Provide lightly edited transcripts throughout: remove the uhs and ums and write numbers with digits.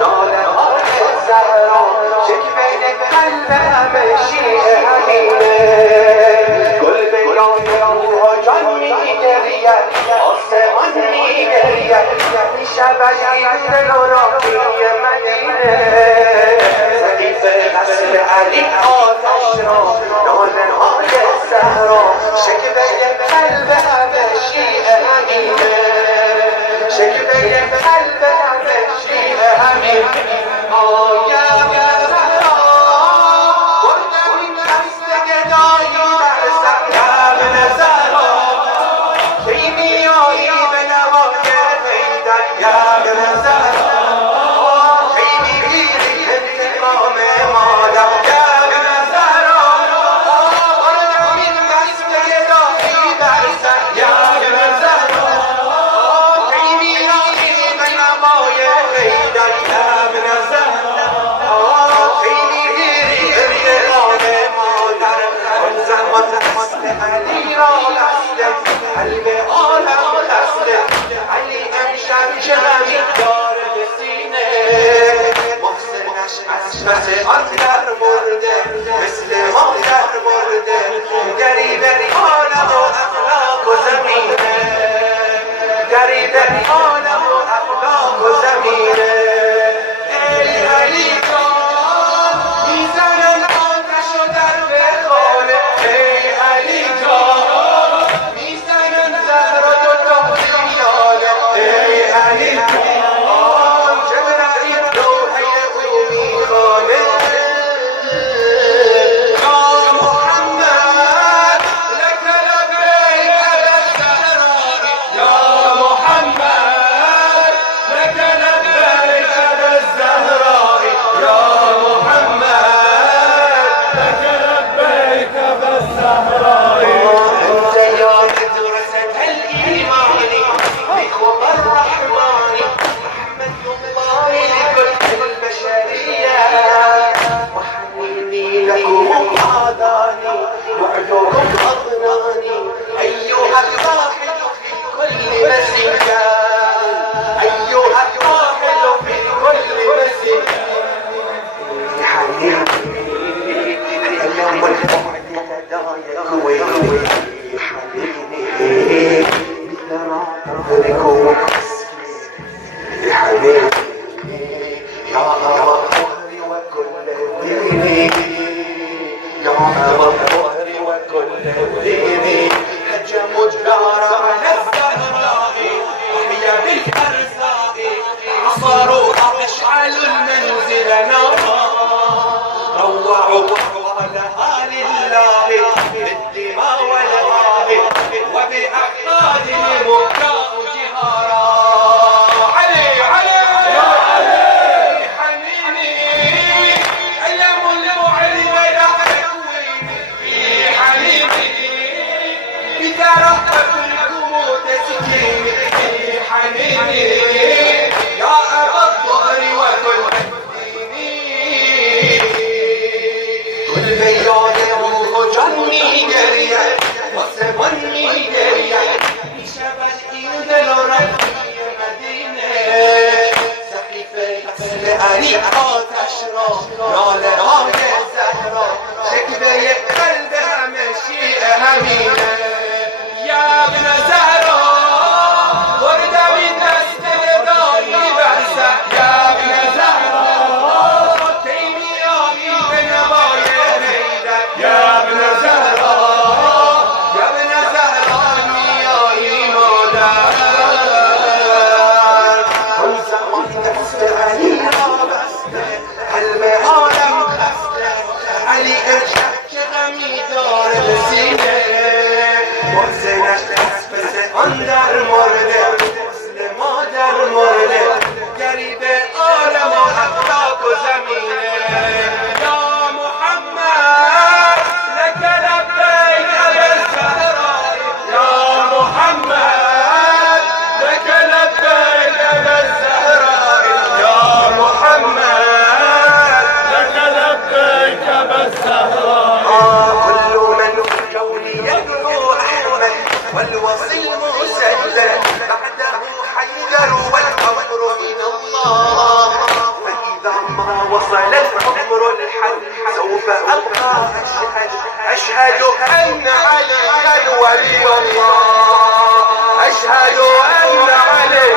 ناله‌های زهرا شکوه قلب همه شیعه حنینه گل به یاد روح و جان می‌گرید آسمان می‌گرید می‌شود این دل و راهی مدینه ردیف قصر علی آتش را ناله‌های زهرا شکوه قلب همه شیعه حنینه شکوه قلب همه شیعه حنینه آیم زهرا بردم این دست گدایی بر سقم زهرا کی میایی به نوای حیدر یم زهرا کی میگیری انتقام مادر یم زهرا بردم این دست گدایی بر سقم زهرا کی میایی به نوای حیدر یم زهرا کی میگیری انتقام مادر آن زمان دست علی را دست قلب عالم دسته علی امشب چه غمی داره به سینه محسنش عصمت آن در مرده مثل ما در مرده گریب عالم و اخلاق و زمینه گریب عالم و اخلاق و زمینه ای علی جان میزنن آتش و در به خانه ای علی جان میزنن زهر و دوتا پیاله ای علی جان جبرائیل روحه او میخوانه یا محمد لک لبیک بالزهراء یا محمد لک لبیک بالزهراء یا محمد لک لبیک بالزهراء انت یا مدرسة الإيمان بكم الرحمن رحمة الله لكل البشرية وحنيني لكم أعداني وعدوكم أضناني أيها الراحل في كل مسجد أيها الراحل في كل مسجد حبيبي اليوم البعد تضايق ويلي حبيبي مثل ما تملكوا يا حبيبي يا أبا الظهر وكل الدين يا أبا الظهر وكل الدين هجموا الدار على الزهراء وهي بالأرزاق عصروها أشعلوا المنزل نارا روعوا أحوالها لله بالدماء والآه وبأحقاد المبكاء جهارا أشهد أن علي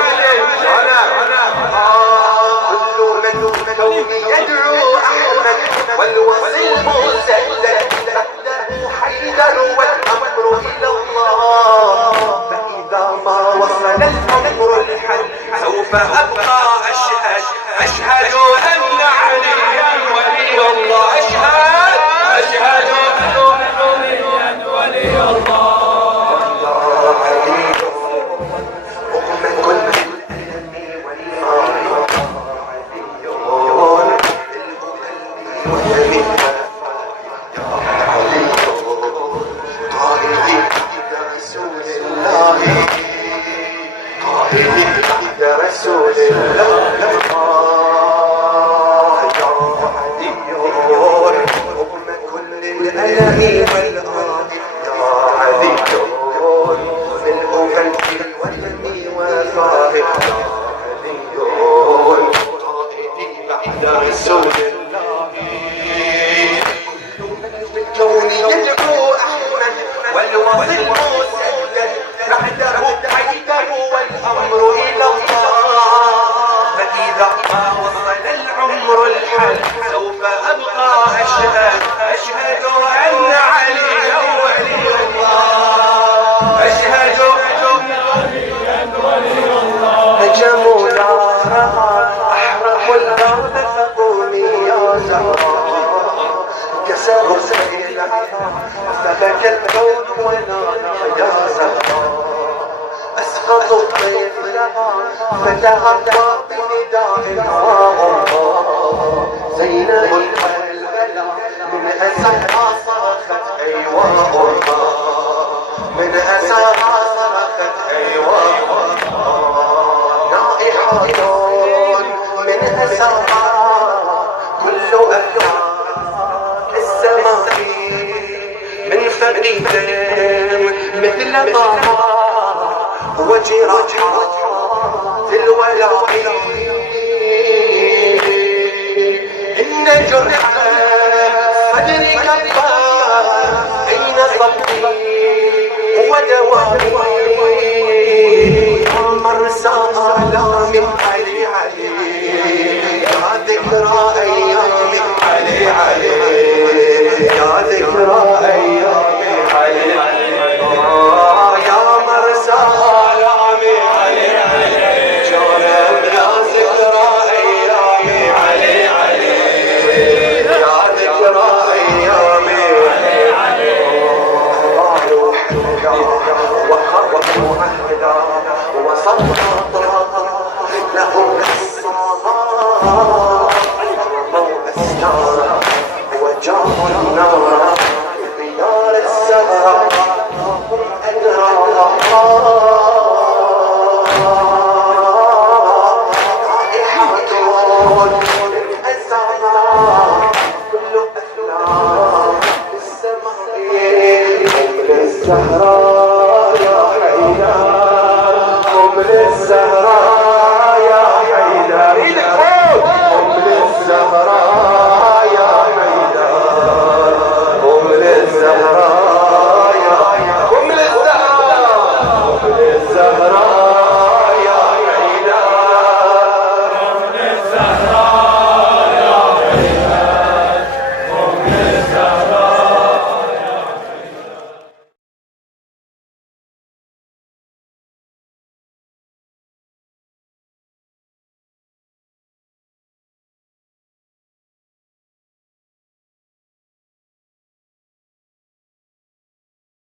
كل من الكون يدعو أحمد والوصي مسدد بعده حيدر والأمر إلى الله. فإذا ما وصل الأمر الحل سوف أبقى أشهد أن عليا ولي الله. أشهد أن عليا ولي الله. رسول الله كل الألم والآه يا علي ملء قلبي الوطني وفاهق يا علي بعد رسول الله. كل من الكون يدعو أحمد والوصي المسدد بعده حيدر والأمر إلى الله. فإذا ما وصل العمر الحل سوف أبقى أشهد أن عليا ولي الله. أشهد أن عليا ولي الله. هجموا دارها أحرقوا الباب فقومي يا زهراء كسروا سيلها فبكى الكون ونادى يا زهراء. أسقطوا الطيف لها فتغطى بنداء الله. زينب البلا من أسرها صرخت أيوا الله. من أسرها صرخت أيوا الله. نائحة من أسرها كل أفكار السماء من فريدهم مثل طه وجراحات الولاء. إن جرح صدري كبار أين صبري ودوائي. مرسى آلام علي يا ذكرى أيام علي يا ذكرى أيام علي يا مرسى آلام علي جرب يا ذكرى أيام علي يا ذكرى أيام علي. روحك وخرقوا عهدا وصلنا